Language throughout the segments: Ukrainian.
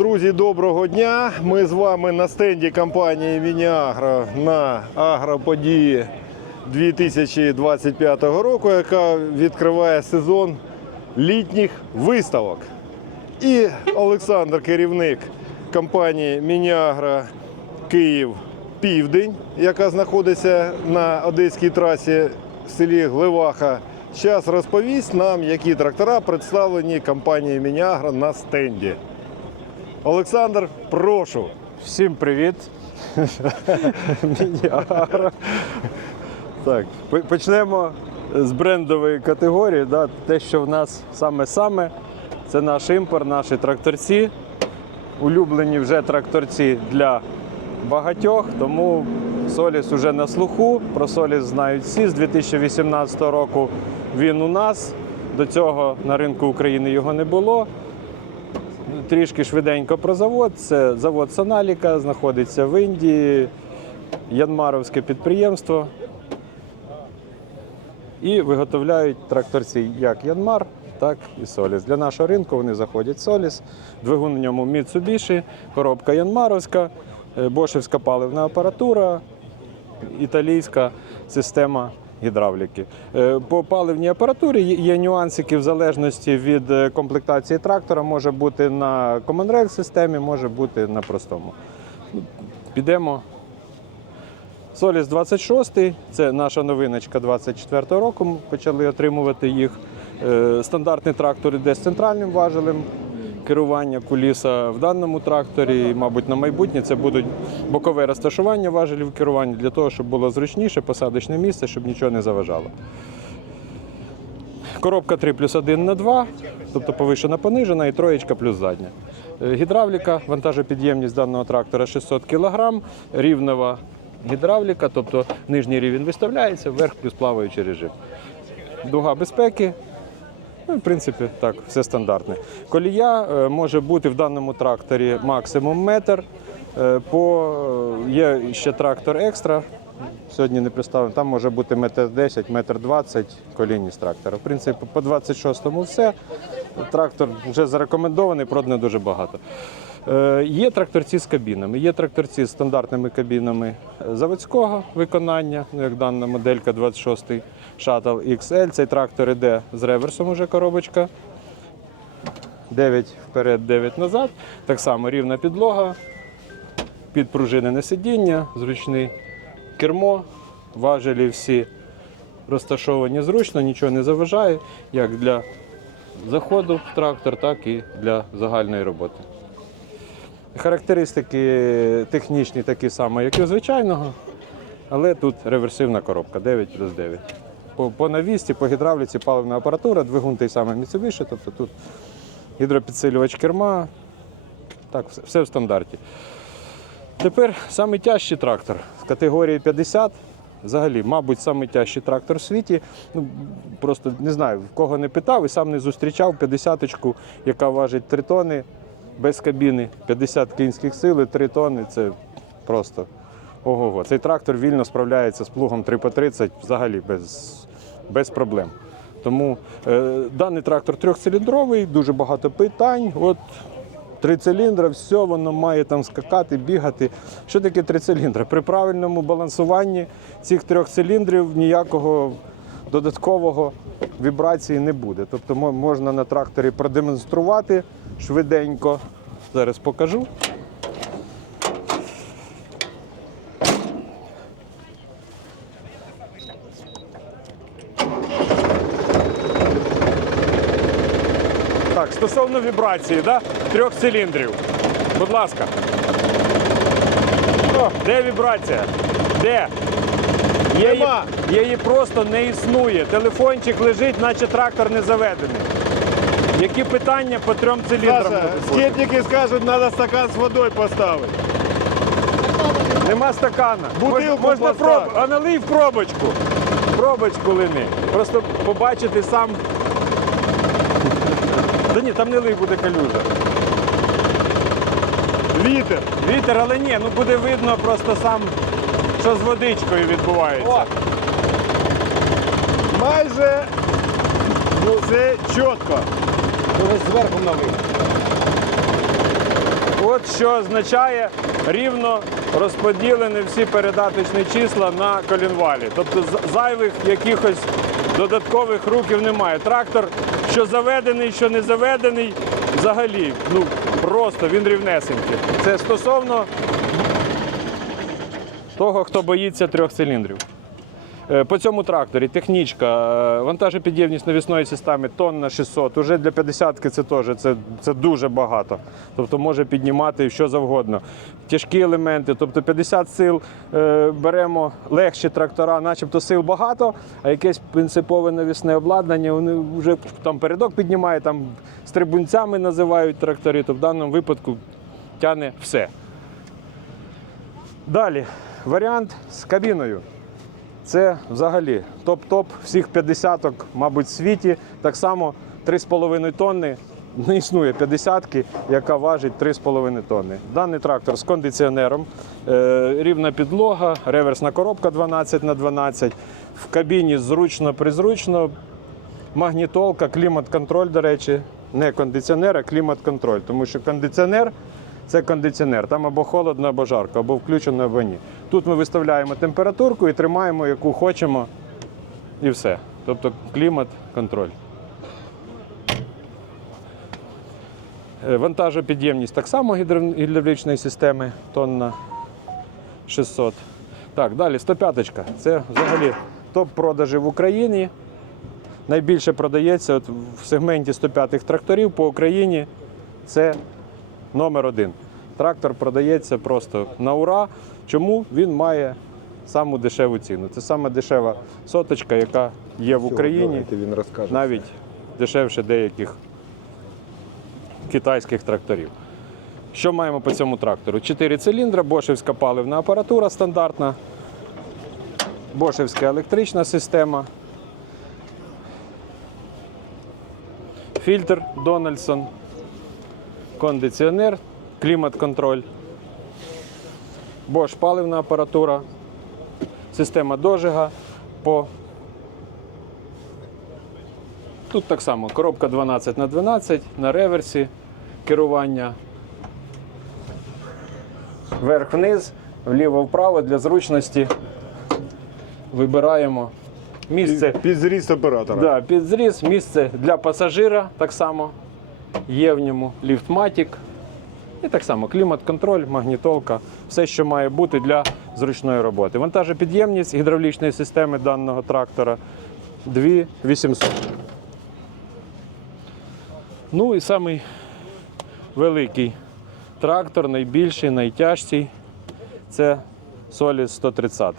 Друзі, доброго дня. Ми з вами на стенді компанії Мініагро на агроподії 2025 року, яка відкриває сезон літніх виставок. І Олександр, керівник компанії Мініагро Київ Південь, яка знаходиться на одеській трасі в селі Гливаха. Зараз розповість нам, які трактора представлені компанією Мініагро на стенді. Олександр, прошу. Всім привіт. Так, почнемо з брендової категорії. Да, те, що в нас саме-саме, це наш імпорт, наші тракторці. Улюблені вже тракторці для багатьох, тому Соліс уже на слуху. Про Соліс знають всі. З 2018 року він у нас. До цього на ринку України його не було. Трішки швиденько про завод. Це завод Соналіка, знаходиться в Індії, Янмаровське підприємство. І виготовляють тракторці як Янмар, так і Соліс. Для нашого ринку вони заходять Соліс, двигун в ньому Mitsubishi, коробка Янмаровська, е, бошевська паливна апаратура, італійська система гідравліки. Е, По паливній апаратурі є- є нюансики в залежності від е, комплектації трактора. Може бути на Common системі, може бути на простому. Підемо. Соліс 26, це наша новиночка 24 року. Ми почали отримувати їх. Е, Стандартний трактор іде з центральним важелем керування куліса в даному тракторі. І, мабуть, на майбутнє це будуть бокове розташування важелів керування для того, щоб було зручніше посадочне місце, щоб нічого не заважало. Коробка 3 плюс 1 на 2, тобто повишена понижена і троєчка плюс задня. Е, Гідравліка, вантажопідємність даного трактора 600 кг, рівнева гідравліка, тобто нижній рівень виставляється, вверх плюс плаваючий режим. Дуга безпеки. Ну, в принципі, так, все стандартне. Колія е, може бути в даному тракторі максимум метр. Е, По, е, є ще трактор екстра. Сьогодні не представимо, Там може бути метр 10, метр 20 колінність трактора. В принципі, по 26-му все. Трактор вже зарекомендований, продано дуже багато. Е, Є тракторці з кабінами, є тракторці з стандартними кабінами заводського виконання, ну, як дана моделька 26 Shuttle XL. Цей трактор іде з реверсом уже коробочка. 9 вперед, 9 назад. Так само рівна підлога, підпружинене сидіння, зручний кермо, важелі всі розташовані зручно, нічого не заважає, як для заходу в трактор, так і для загальної роботи. Характеристики технічні такі самі, як і у звичайного, але тут реверсивна коробка 9 плюс 9. По, по навісті, по гідравліці паливна апаратура, двигун той самий Mitsubishi, тобто тут гідропідсилювач керма, так, все, все в стандарті. Тепер найтяжчий трактор з категорії 50. Взагалі, мабуть, найтяжчий трактор в світі. Ну, просто не знаю, в кого не питав і сам не зустрічав 50-ку, яка важить 3 тони без кабіни, 50 кінських сил, і 3 тони це просто ого-го. Цей трактор вільно справляється з плугом 3 по 30 взагалі без, без проблем. Тому е, даний трактор трьохциліндровий, дуже багато питань. От Три циліндри, все воно має там скакати, бігати. Що таке три циліндри? При правильному балансуванні цих трьох циліндрів ніякого додаткового вібрації не буде. Тобто можна на тракторі продемонструвати швиденько. Зараз покажу. Так, стосовно вібрації, да? трьох циліндрів. Будь ласка. О, де вібрація? Де? Її, її просто не існує. Телефончик лежить, наче трактор не заведений. Які питання по трьом циліндрам? Саша, скептики скажуть, треба стакан з водою поставити. Нема стакана. Бутилку можна можна постав. проб... а налий в пробочку. Пробочку лини. Просто побачити сам. Та ні, там не лий буде калюжа. Вітер. Вітер, але ні, ну буде видно просто сам, що з водичкою відбувається. Майже ну, це чітко. Зверху налив. От що означає рівно розподілені всі передаточні числа на колінвалі. Тобто зайвих якихось додаткових рухів немає. Трактор, що заведений, що не заведений, взагалі, ну просто він рівнесенький. Це стосовно того, хто боїться трьох циліндрів. Е, По цьому тракторі технічка, е, вантажопідємність навісної системи тонна 600. Уже для 50-ки це теж це, це дуже багато. Тобто може піднімати що завгодно. Тяжкі елементи, тобто 50 сил е, беремо легші трактора, начебто сил багато, а якесь принципове навісне обладнання, вони вже там передок піднімає, там з трибунцями називають трактори, то в даному випадку тяне все. Далі варіант з кабіною. Це взагалі топ-топ всіх 50-ок, мабуть, в світі. Так само 3,5 тонни. Не існує 50-ки, яка важить 3,5 тонни. Даний трактор з кондиціонером, е, рівна підлога, реверсна коробка 12 на 12 В кабіні зручно-призручно, магнітолка, клімат-контроль, до речі, не кондиціонер, а клімат-контроль. Тому що кондиціонер це кондиціонер. Там або холодно, або жарко, або включено, або ні. Тут ми виставляємо температурку і тримаємо, яку хочемо, і все. Тобто клімат-контроль. Е, Вантажопідємність так само гідравлічної системи тонна 600. Так, далі 105-ка. Це взагалі топ-продажі в Україні. Найбільше продається от в сегменті 105-х тракторів по Україні. Це номер один. Трактор продається просто на ура. Чому він має саму дешеву ціну? Це саме дешева соточка, яка є в Україні, він розкаже. навіть дешевше деяких китайських тракторів. Що маємо по цьому трактору? Чотири циліндра, бошевська паливна апаратура стандартна, бошевська електрична система, фільтр Дональдсон, кондиціонер, клімат-контроль, Bosch паливна апаратура, система дожига по Тут так само коробка 12 на 12 на реверсі керування. Вверх-вниз, вліво-вправо для зручності. Вибираємо місце Під зріст оператора. Да, підзріз, місце для пасажира так само. Є в ньому ліфтматік. І так само клімат-контроль, магнітолка, все, що має бути для зручної роботи. Вантажопідємність гідравлічної системи даного трактора 2800. Ну і самий великий трактор, найбільший, найтяжчий це Solid 130.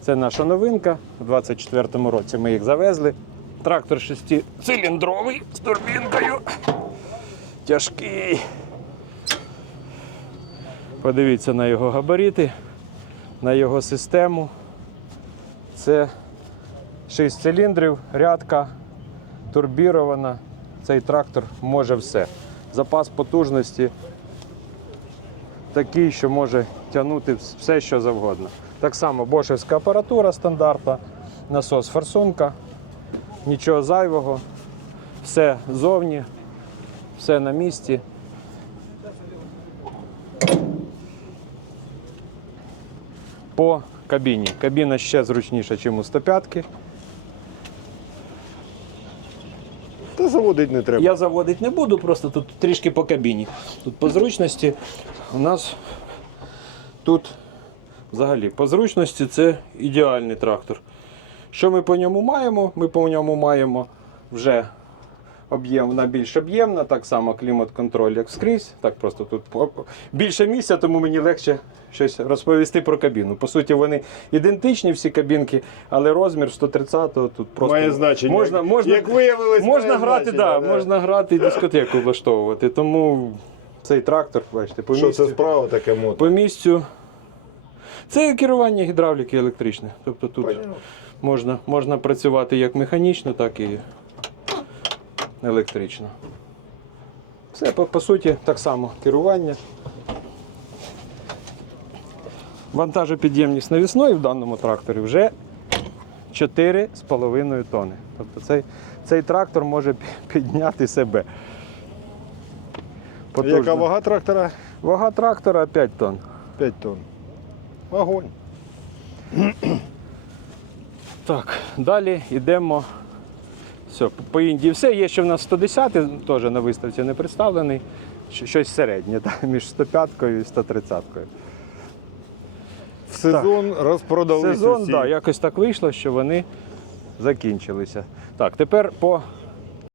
Це наша новинка. У 24-му році ми їх завезли. Трактор шестициліндровий з турбінкою. Тяжкий. Подивіться на його габарити, на його систему. Це 6 циліндрів, рядка турбірована. Цей трактор може все. Запас потужності такий, що може тягнути все, що завгодно. Так само бошевська апаратура стандартна, насос форсунка, нічого зайвого, все зовні, все на місці. По кабіні. Кабіна ще зручніша, ніж у 105 Та заводить не треба. Я заводити не буду, просто тут трішки по кабіні. Тут по зручності у нас тут взагалі по зручності це ідеальний трактор. Що ми по ньому маємо? Ми по ньому маємо вже об'єм, вона більш об'ємна, так само клімат-контроль, як скрізь. Так просто тут більше місця, тому мені легше щось розповісти про кабіну. По суті, вони ідентичні всі кабінки, але розмір 130-го тут просто Має значення. Можна, можна, як виявилось, можна має грати, значення, да, да. можна грати і дискотеку влаштовувати. Тому цей трактор, бачите, по Що місцю. це справа таке мото? По місцю. Це керування гідравліки електричне. Тобто тут Понятно. Можна, можна працювати як механічно, так і електрично. Все, по, по суті, так само керування. Вантажопідємність навісної в даному тракторі вже 4,5 тонни. Тобто цей, цей трактор може підняти себе. потужна. Яка вага трактора? Вага трактора 5 тонн. 5 тонн. Огонь. Так, далі йдемо. Все, по Індії все. Є ще в нас 110 теж на виставці не представлений. Щось середнє, так, між 105 і 130. В сезон розпродалися Сезон, всі. да, якось так вийшло, що вони закінчилися. Так, тепер по